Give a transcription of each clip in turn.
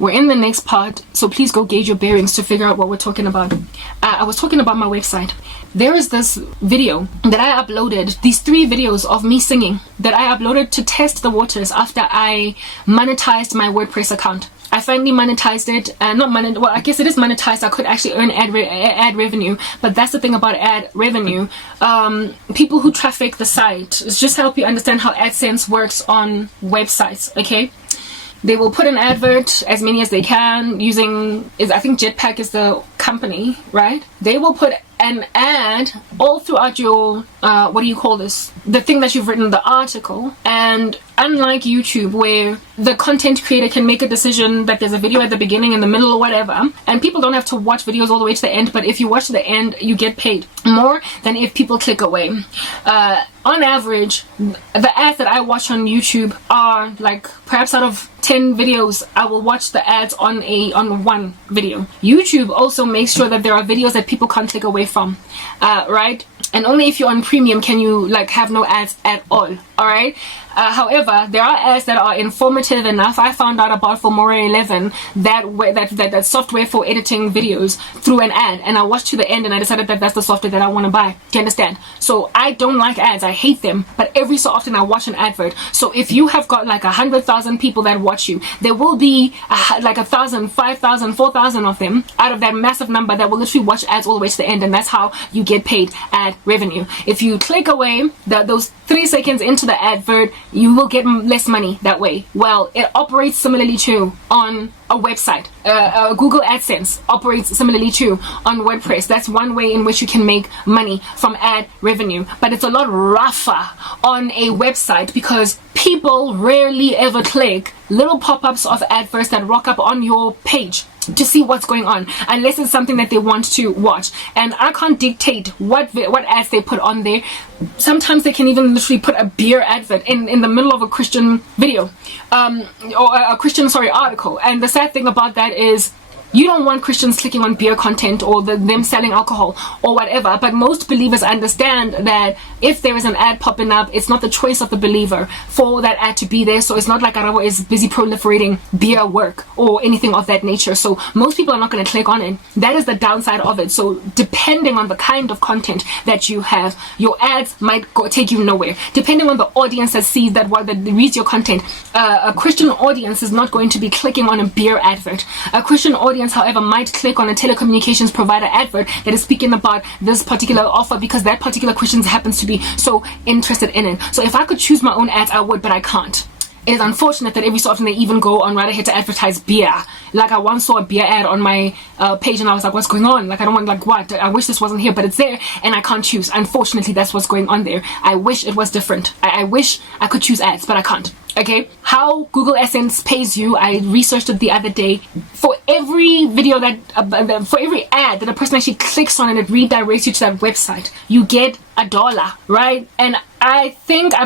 We're in the next part, so please go gauge your bearings to figure out what we're talking about. I was talking about my website. There is this video that I uploaded, these 3 videos of me singing that I uploaded to test the waters after I monetized my WordPress account. I finally monetized it, well, I guess it is monetized. I could actually earn ad revenue, but that's the thing about ad revenue. People who traffic the site, it's just help you understand how AdSense works on websites, okay? They will put an advert, as many as they can, using, I think Jetpack is the company, right? They will put an ad all throughout your, what do you call this? The thing that you've written, the article. And unlike YouTube, where the content creator can make a decision that there's a video at the beginning, in the middle, or whatever, and people don't have to watch videos all the way to the end, but if you watch to the end, you get paid more than if people click away. On average, the ads that I watch on YouTube are like, perhaps out of 10 videos, I will watch the ads on one video. YouTube also makes sure that there are videos that people can't click away from, right? And only if you're on premium can you like have no ads at all. All right. However, there are ads that are informative enough. I found out about Filmora 11, that software for editing videos, through an ad, and I watched to the end and I decided that that's the software that I want to buy. Do you understand? So I don't like ads. I hate them. But every so often I watch an advert. So if you have got like 100,000 people that watch you, there will be like 1,000, 5,000, 4,000 of them out of that massive number that will literally watch ads all the way to the end, and that's how you get paid ad revenue. If you click away those 3 seconds into the advert, you will get less money that way. Well, it operates similarly too on a website. Google AdSense operates similarly too on WordPress. That's one way in which you can make money from ad revenue, but it's a lot rougher on a website because people rarely ever click little pop-ups of adverts that rock up on your page to see what's going on, unless it's something that they want to watch. And I can't dictate what ads they put on there. Sometimes they can even literally put a beer advert in the middle of a Christian video, or a Christian article. And the sad thing about that is you don't want Christians clicking on beer content or them selling alcohol or whatever, but most believers understand that if there is an ad popping up, it's not the choice of the believer for that ad to be there. So it's not like Arabo is busy proliferating beer work or anything of that nature. So most people are not going to click on it. That is the downside of it. So depending on the kind of content that you have, your ads might take you nowhere. Depending on the audience that sees that reads your content, a Christian audience is not going to be clicking on a beer advert. A Christian audience, however, might click on a telecommunications provider advert that is speaking about this particular offer because that particular Christian happens to be so interested in it. So if I could choose my own ads, I would, but I can't. It is unfortunate that every so often they even go on right ahead to advertise beer. Like I once saw a beer ad on my page and I was like, what's going on? Like I don't want, like what? I wish this wasn't here, but it's there and I can't choose. Unfortunately, that's what's going on there. I wish it was different. I wish I could choose ads, but I can't. Okay, how Google AdSense pays you, I researched it the other day. For every video for every ad that a person actually clicks on and it redirects you to that website, you get $1, right? And I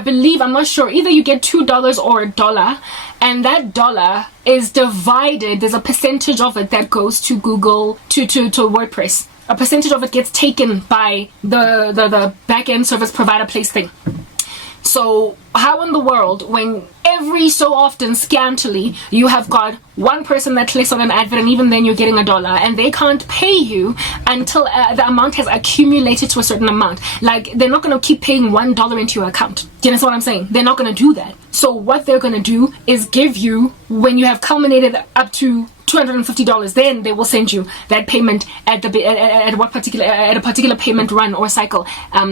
believe, I'm not sure, either you get $2 or $1, and that dollar is divided. There's a percentage of it that goes to Google, to WordPress. A percentage of it gets taken by the back-end service provider place thing. So how in the world, when every so often, scantily, you have got one person that clicks on an advert and even then you're getting $1 and they can't pay you until the amount has accumulated to a certain amount. Like they're not going to keep paying $1 into your account. Do you understand what I'm saying? They're not going to do that. So what they're going to do is give you, when you have culminated up to $250, then they will send you that payment at a particular payment run or cycle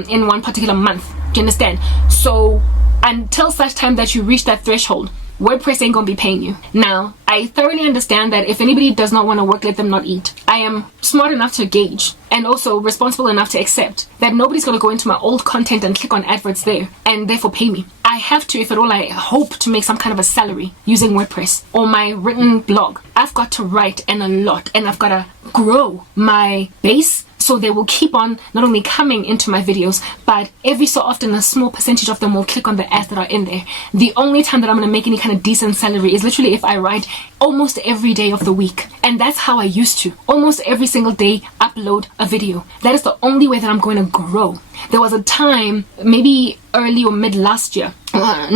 in one particular month. Do you understand? So until such time that you reach that threshold, WordPress ain't gonna be paying you. Now, I thoroughly understand that if anybody does not want to work, let them not eat. I am smart enough to gauge and also responsible enough to accept that nobody's gonna go into my old content and click on adverts there and therefore pay me. I have to, if at all I hope to make some kind of a salary using WordPress or my written blog, I've got to write and a lot, and I've got to grow my base so they will keep on not only coming into my videos, but every so often a small percentage of them will click on the ads that are in there. The only time that I'm going to make any kind of decent salary is literally if I write almost every day of the week. And that's how I used to. Almost every single day upload a video. That is the only way that I'm going to grow. There was a time, maybe early or mid last year. Year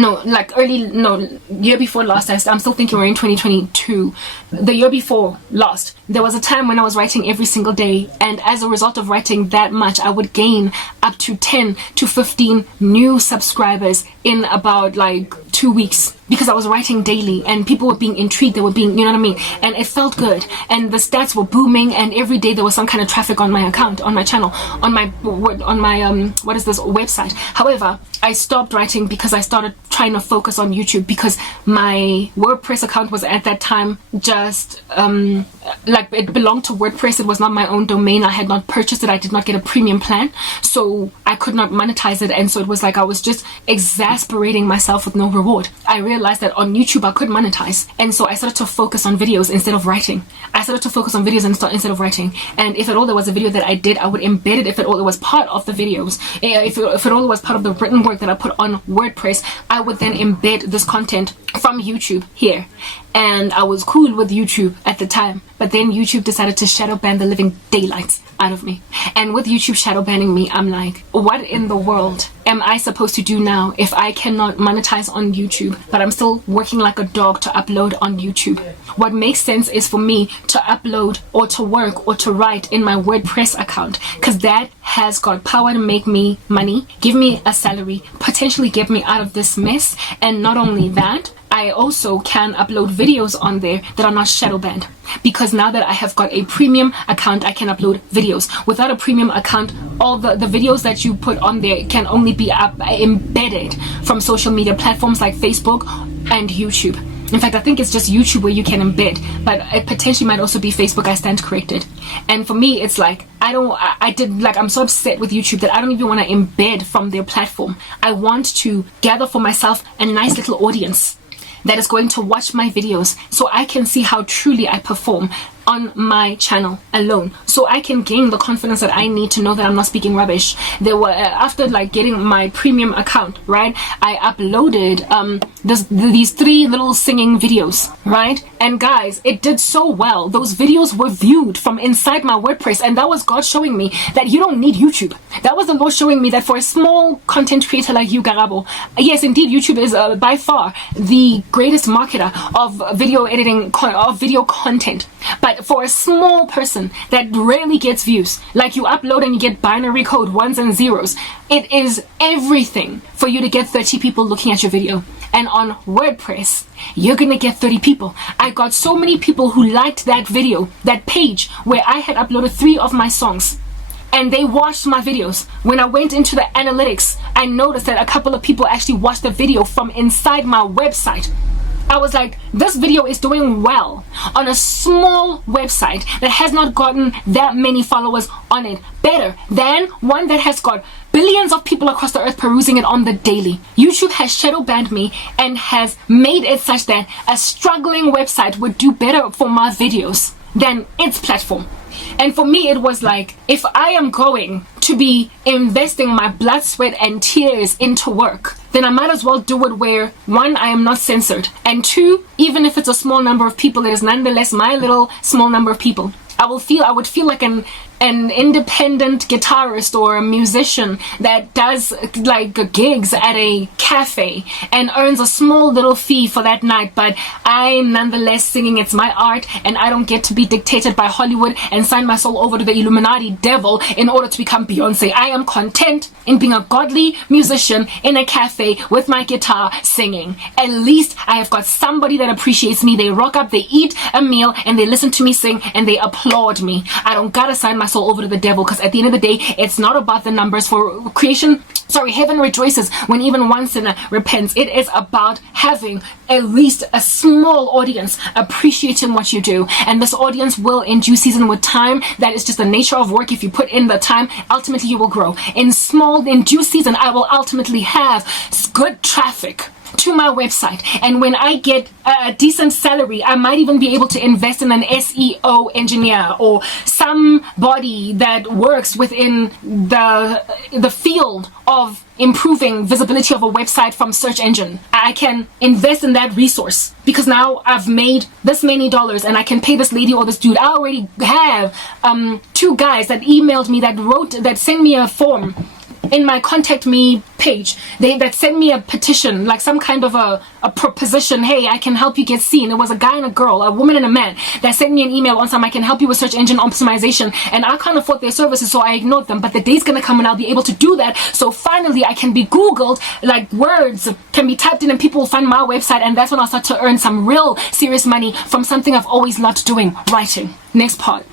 before last. I'm still thinking we're in 2022. The year before last, there was a time when I was writing every single day, and as a result of writing that much, I would gain up to 10 to 15 new subscribers in about like 2 weeks, because I was writing daily and people were being intrigued. They were being, you know what I mean? And it felt good, and the stats were booming, and every day there was some kind of traffic on my account, on my channel, on my website. However, I stopped writing because I started trying to focus on YouTube, because my WordPress account was at that time just it belonged to WordPress. It was not my own domain. I had not purchased it. I did not get a premium plan, so I could not monetize it, and so it was like I was just exasperating myself with no reward. I realized that on YouTube I could monetize, and so I started to focus on videos instead of writing. Instead of writing, and if at all there was a video that I did, I would embed it. If at all it was part of the videos, if at all it was part of the written work that I put on WordPress, I would then embed this content from YouTube here. And I was cool with YouTube at the time, but then YouTube decided to shadow ban the living daylights out of me. And with YouTube shadow banning me, I'm like, what in the world am I supposed to do now if I cannot monetize on YouTube, but I'm still working like a dog to upload on YouTube? What makes sense is for me to upload or to work or to write in my WordPress account, because that has got power to make me money, give me a salary, potentially get me out of this mess. And not only that, I also can upload videos on there that are not shadow banned, because now that I have got a premium account, I can upload videos. Without a premium account, all the videos that you put on there can only be embedded from social media platforms like Facebook and YouTube. In fact, I think it's just YouTube where you can embed, but it potentially might also be Facebook. I stand corrected. And for me, it's like, I'm so upset with YouTube that I don't even want to embed from their platform. I want to gather for myself a nice little audience that is going to watch my videos, so I can see how truly I perform on my channel alone, so I can gain the confidence that I need to know that I'm not speaking rubbish. There were after getting my premium account, right, I uploaded these 3 little singing videos, right? And guys, it did so well. Those videos were viewed from inside my WordPress, and that was God showing me that you don't need YouTube. That was the Lord showing me that for a small content creator like you, Garabo, yes, indeed, YouTube is by far the greatest marketer of video editing, of video content. But for a small person that rarely gets views, like you upload and you get binary code 1s and 0s, it is everything for you to get 30 people looking at your video. And on WordPress, you're gonna get 30 people. I got so many people who liked that video, that page where I had uploaded 3 of my songs, and they watched my videos. When I went into the analytics, I noticed that a couple of people actually watched the video from inside my website. I was like, this video is doing well on a small website that has not gotten that many followers on it, better than one that has got billions of people across the earth perusing it on the daily. YouTube has shadow banned me and has made it such that a struggling website would do better for my videos than its platform. And for me, it was like, if I am going to be investing my blood, sweat, and tears into work, then I might as well do it where, 1, I am not censored, and 2, even if it's a small number of people, it is nonetheless my little small number of people. I would feel like an independent guitarist or a musician that does gigs at a cafe and earns a small little fee for that night, but I'm nonetheless singing. It's my art, and I don't get to be dictated by Hollywood and sign my soul over to the Illuminati devil in order to become Beyonce. I am content in being a godly musician in a cafe with my guitar singing. At least I have got somebody that appreciates me. They rock up, they eat a meal, and they listen to me sing, and they applaud me. I don't gotta sign my soul over to the devil, because at the end of the day, it's not about the numbers. For creation, heaven rejoices when even one sinner repents. It is about having at least a small audience appreciating what you do, and this audience will, in due season, with time, that is just the nature of work. If you put in the time, ultimately you will grow. In due season, I will ultimately have good traffic to my website, and when I get a decent salary, I might even be able to invest in an SEO engineer or somebody that works within the field of improving visibility of a website from search engine. I can invest in that resource because now I've made this many dollars and I can pay this lady or this dude. I already have 2 guys that emailed me, that sent me a form in my contact me page. That sent me a petition, like some kind of a proposition. Hey, I can help you get seen. It was a guy and a girl, a woman and a man, that sent me an email on some, I can help you with search engine optimization, and I can't afford their services, so I ignored them. But the day's gonna come and I'll be able to do that. So finally I can be Googled, like words can be typed in and people will find my website, and that's when I'll start to earn some real serious money from something I've always loved doing, writing. Next part.